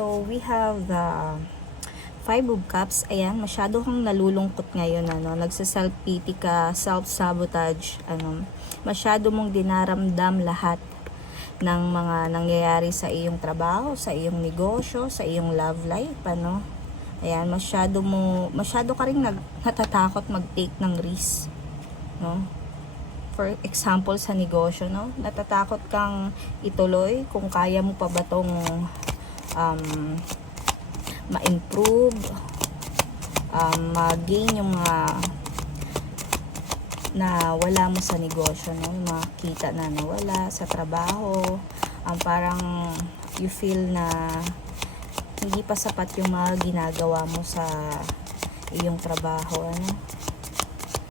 So, we have the Five of Cups. Ayan, masyado kang nalulungkot ngayon, ano, nagsa-self-pity ka, self-sabotage, ano, masyado mong dinaramdam lahat ng mga nangyayari sa iyong trabaho, sa iyong negosyo, sa iyong love life, ano. Ayan, masyado ka rin natatakot mag-take ng risk, no? For example, sa negosyo, no? Natatakot kang ituloy kung kaya mo pa ba tong ma-improve, ma-gain yung mga na wala mo sa negosyo, no? Yung mga kita na nawala sa trabaho, parang you feel na hindi pa sapat yung mga ginagawa mo sa iyong trabaho, ano?